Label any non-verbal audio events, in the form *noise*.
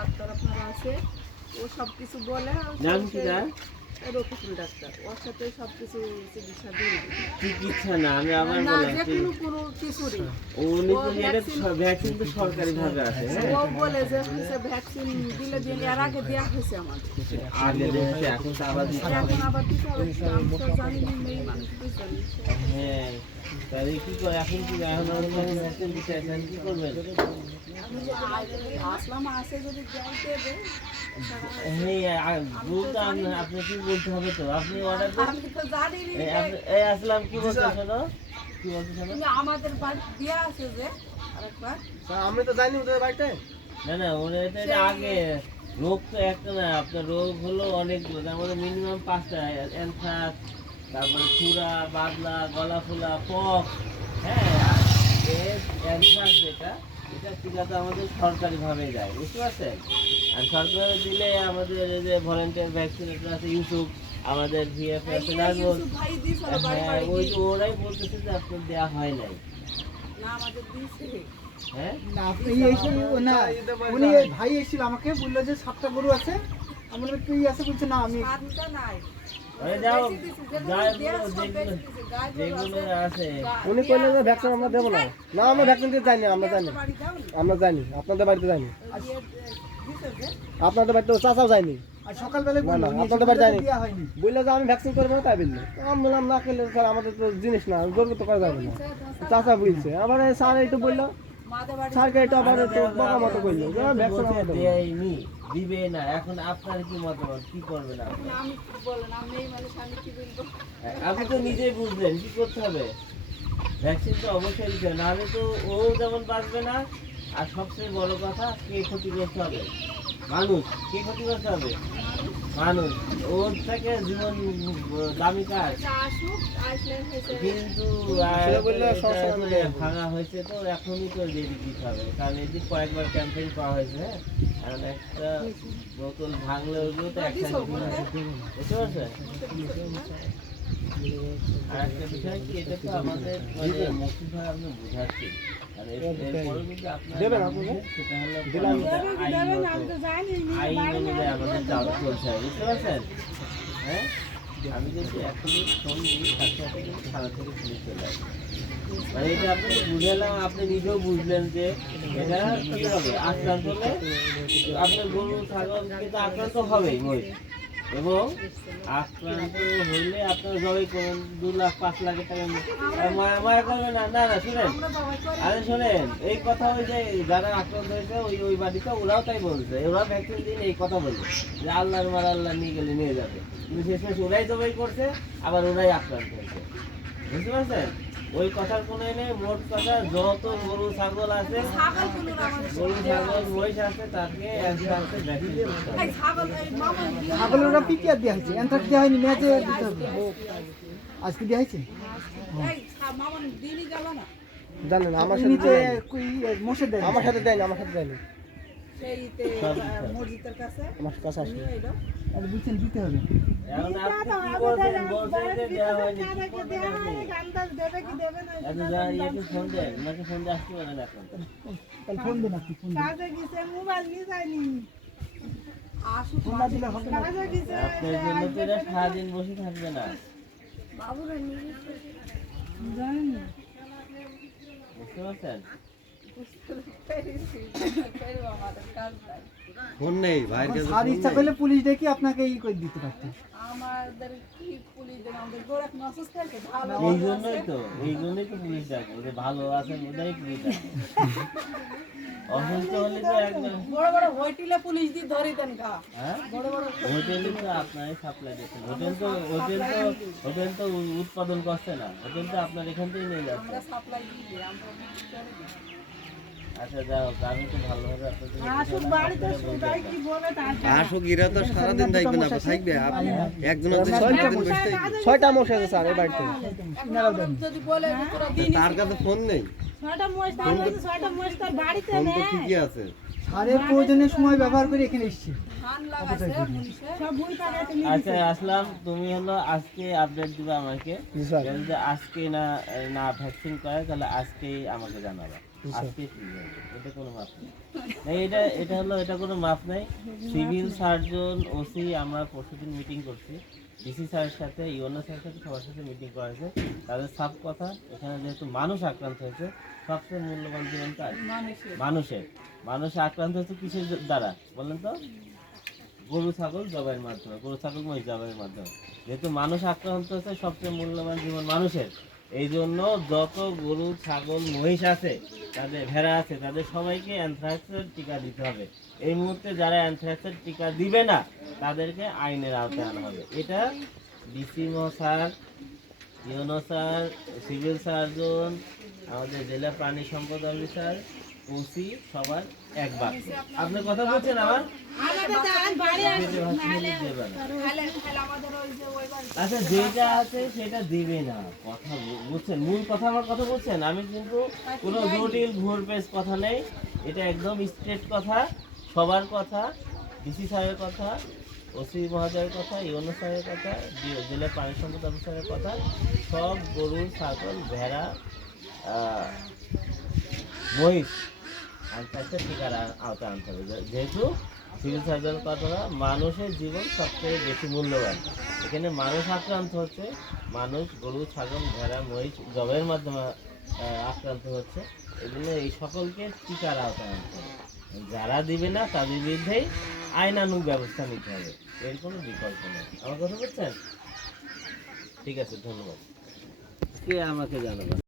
Doctor আপনার আছে। ও সব কিছু বলে নাম কি রফিকুল ডাক্তার। ওর সাথে সব কিছু চিকিৎসা দিয়ে চিকিৎসা না? আমি আবার না যে কোনো কোনো কিছুরই উনি তো এটা ভ্যাকসিন তো সরকারি ভাবে আছে হ্যাঁ? ও বলে যে হচ্ছে ভ্যাকসিন দিলে দিন এর আগে দেওয়া হয়েছে আমাদের। আগে দেখেছে এখন তো আবার এখন আবার দিতে হবে। আমি তো জানি না মানুষ হ্যাঁ। তাহলে কি করে এখন কি এখন দিতে কি করবেন হ্যাঁ আপনি আপনি কি বলতে হবে তো? আপনি অর্ডার দেন আমি তো জানি না এই আসলাম কি বলতে শোনো? কি বলতে শোনো? আমাদের বাড়ি দেওয়া আছে যে আরেকবার। আমি তো জানি ওদের বাড়িতে। না না ওরা এটা আগে। রোগ তো একটা না আপনার রোগ হলো অনেকগুলো তার মধ্যে মিনিমাম পাঁচটা তারপরে খুরা বাদলা গলা ফুলা পক হ্যাঁ অ্যানথ্রাক্স যেটা এটা টিকা তো আমাদের সরকারিভাবে যায় বুঝতে পারছেন? আর সরকারি দিলে আমাদের এই যে ভলেন্টিয়ার ভ্যাকসিনেটর আছে ইউসুফ আমাদের ভিএফ আছে নাজমুল হ্যাঁ ওই। যে ওরাই বলতেছে যে আপনার দেওয়া হয় নাই। না আমাদের দিয়েছে হ্যাঁ? না আপনি এসে না উনি ভাই এসেছিল আমাকে বলল যে সাতটা গরু আছে আমি বললাম তুই আছে? বলছে না আমি উনি কইলেন যে ভ্যাকসিন আমরা দেবো না। না আমরা ভ্যাকসিন দিতে আমরা জানি একটা? আমরা জানি আপনাদের বাড়িতে আপনাদের চাচাও যায়নি। আর সকালবেলায় বলল আপনাদের বাড়ি যায়নি। বলল যে আমি ভ্যাকসিন করব না তাই বলল। আমি বললাম না করলে স্যার আমাদের তো জিনিস না জোর তো করা যাবে না। চাচা বলছে আবার স্যার এই তো বলল আবার বকা মতো না। দেয়নি দিবে না এখন আপনার কি মতামত কি করবেন আপনি আমি বলেন আমি এই মানুষ আমি কি বলব আপনি তো নিজেই বুঝলেন কি করতে হবে ভ্যাকসিন তো অবশ্যই দিতে হবে। নাহলে তো ও যেমন বাঁচবে না আর সবচেয়ে বড় কথা কে ক্ষতিগ্রস্ত হবে মানুষ কে ক্ষতিগ্রস্ত হবে মানুষ। ওর থেকে জীবন দামি কাজ। কিন্তু। ভাঙা হয়েছে তো এখনই তো দেরি দিতে হবে। কারণ এদিক কয়েকবার ক্যাম্পেইন করা হয়েছে হ্যাঁ? কারণ একটা বোতল ভাঙলে ওগুলো তো একসাথে বুঝতে পারছেন? আর একটা বিষয় কি এটা তো আমাদের মানে আপনি আর যদি আপনার দেবেন না আপনাকে? বুঝে, সেটা হলো দিলাম। আইন অনুযায়ী আমাদের চালু চলছে বুঝতে পারছেন? হ্যাঁ? আমি যদি এখনই ফোন দিই সাথে সাথে কিন্তু থানা থেকে পুলিশ চলে আসবে মানে এটা আপনি বুঝালাম আপনি নিজেও বুঝলেন যে এটা কি হবে? আক্রান্ত হলে আপনার গরু ছাগল কিন্তু আক্রান্ত হবেই মহিষ। এবং আক্রান্ত হইলে আপনার জবাই করুন, দু লাখ, পাঁচ লাখ টাকা মায়া করবে না না না, শুনেন। আরে শোনেন, এই কথা ওই যে যারা আক্রান্ত হয়েছে, ওই ওই বাড়িতে ওরাও তাই বলছে। ওরা ভ্যাকসিন দিন এই কথা বলছে, যে আল্লাহর মার আল্লাহ নিয়ে গেলে নিয়ে যাবে। কিন্তু শেষমেশ ওরাই জবাই করছে, আবার ওরাই আক্রান্ত হয়েছে। বুঝতে পারছেন? ওই কথার কোনো এ নেই মোট কথা যত গরু ছাগল আছে গরু ছাগল মহিষ আছে তাকে একসাথে ছাগল ওরা পিপিআর দেওয়া হয়েছে অ্যান্থ্রাক্স দেওয়া হয়নি ম্যাচে দিতে হবে। আজকে দেওয়া হয়েছে? জানেন আমার সাথে আমার সাথে দেয়নি আমার সাথে দেয়নি। আমার কাছে আর দিতে হবে। আচ্ছা সারাদিন বসে থাকবে না। বুঝতে পারছেন ফেরবো আমাদের কাজ নাই। ফোন নেই ভাইয়ের কাছে স্যার ইচ্ছা করলে পুলিশ ডেকে আপনাকে ই করে দিতে পারতো। আমাদের কি পুলিশ দেবে? আমাদের গোড়া এখন অসুস্থ আছে ভালো এই জন্যই তো এই জন্যই তো পুলিশ ডাকে। যে ভালো আছেন ওটাই পুলিশ ডাকে। *laughs* অসুস্থ হলে তো একদম বড় বড় হোটেলে পুলিশ দিয়ে ধরে দেন গা। হ্যাঁ? বড় বড় হোটেলে তো আপনারাই সাপ্লাই দিচ্ছেন। হোটেল তো হোটেল তো হোটেল তো উৎপাদন করছে না। হোটেল তো আপনার এখান থেকেই নিয়ে যাচ্ছে। আমরা সাপ্লাই দিই আমরা আসুক বাড়িতে সবাই কি বলে তার আসুক এরা তো সারাদিন থাকবে না থাকবে? একজন ছয়টা মশা আছে স্যার এই বাড়িতে। এখন আমরা যদি বলে তোরা কাছে ফোন নেই। ঠিকই আছে। প্রয়োজনের সময় ব্যবহার করে এখানে এসছি। আচ্ছা আসলাম। তুমি হলো আজকে আপডেট দিবে আমাকে। আজকে না না ভ্যাকসিন করে তাহলে আজকেই আমাকে জানাবা। এটা কোনো মাপ নেই। এটা এটা হলো এটা কোনো মাপ নাই। সিভিল সার্জন ওসি আমরা পরশুদিন মিটিং করছি। ডিসি স্যারের সাথে ইউএনও স্যারের সাথে সবার সাথে মিটিং করা হয়েছে। তাদের সব কথা এখানে যেহেতু মানুষ আক্রান্ত হয়েছে সবচেয়ে মূল্যবান জীবন কাজ মানুষের। মানুষ আক্রান্ত হচ্ছে কিসের দ্বারা? বলেন তো। গরু ছাগল জবাইয়ের মাধ্যমে। গরু ছাগল মহিষ জবাইয়ের মাধ্যমে। যেহেতু মানুষ আক্রান্ত হচ্ছে সবচেয়ে মূল্যবান জীবন মানুষের। এই জন্য যত গরু, ছাগল, মহিষ আছে, তাদের ভেড়া আছে, তাদের সবাইকে অ্যানথ্রাক্সের টিকা দিতে হবে। এই মুহূর্তে যারা অ্যানথ্রাক্সের টিকা দিবে না, তাদেরকে আইনের আওতায় আনা হবে। এটা DC sir UNO sir, civil surgeon, আমাদের জেলা প্রাণী সম্পদ অফিসার ওসি সবার একবার। আপনি কথা বলছেন আমার। আচ্ছা যেটা আছে সেটা দিবে না। কথা বুঝছেন মূল কথা আমার কথা বলছেন? আমি কিন্তু কোনো জটিল ঘুর পেস কথা নেই। এটা একদম স্ট্রেট কথা সবার কথা ডিসি সাহেবের কথা ওসি মহাজয়ের কথা ইউনো সাহেবের কথা জেলা পানি সম্পদ অফিসারের কথা সব গরু ছাগল ভেড়া মহিষ। আর চারটে টিকার আওতায় আনতে হবে। যেহেতু সিভিল সার্জন কথাটা মানুষের জীবন সবচেয়ে বেশি মূল্যবান। এখানে মানুষ আক্রান্ত হচ্ছে, মানুষ গরু, ছাগল, ভেড়া, মহিষ জবের মাধ্যমে আক্রান্ত হচ্ছে। এই জন্য এই সকলকে টিকার আওতায় আনতে হবে। যারা দিবে না, তাদের বিরুদ্ধেই আইনানুগ ব্যবস্থা নিতে হবে। এর কোনো বিকল্প নেই। আমার কথা বলছেন ঠিক আছে, ধন্যবাদ। কে আমাকে জানাবেন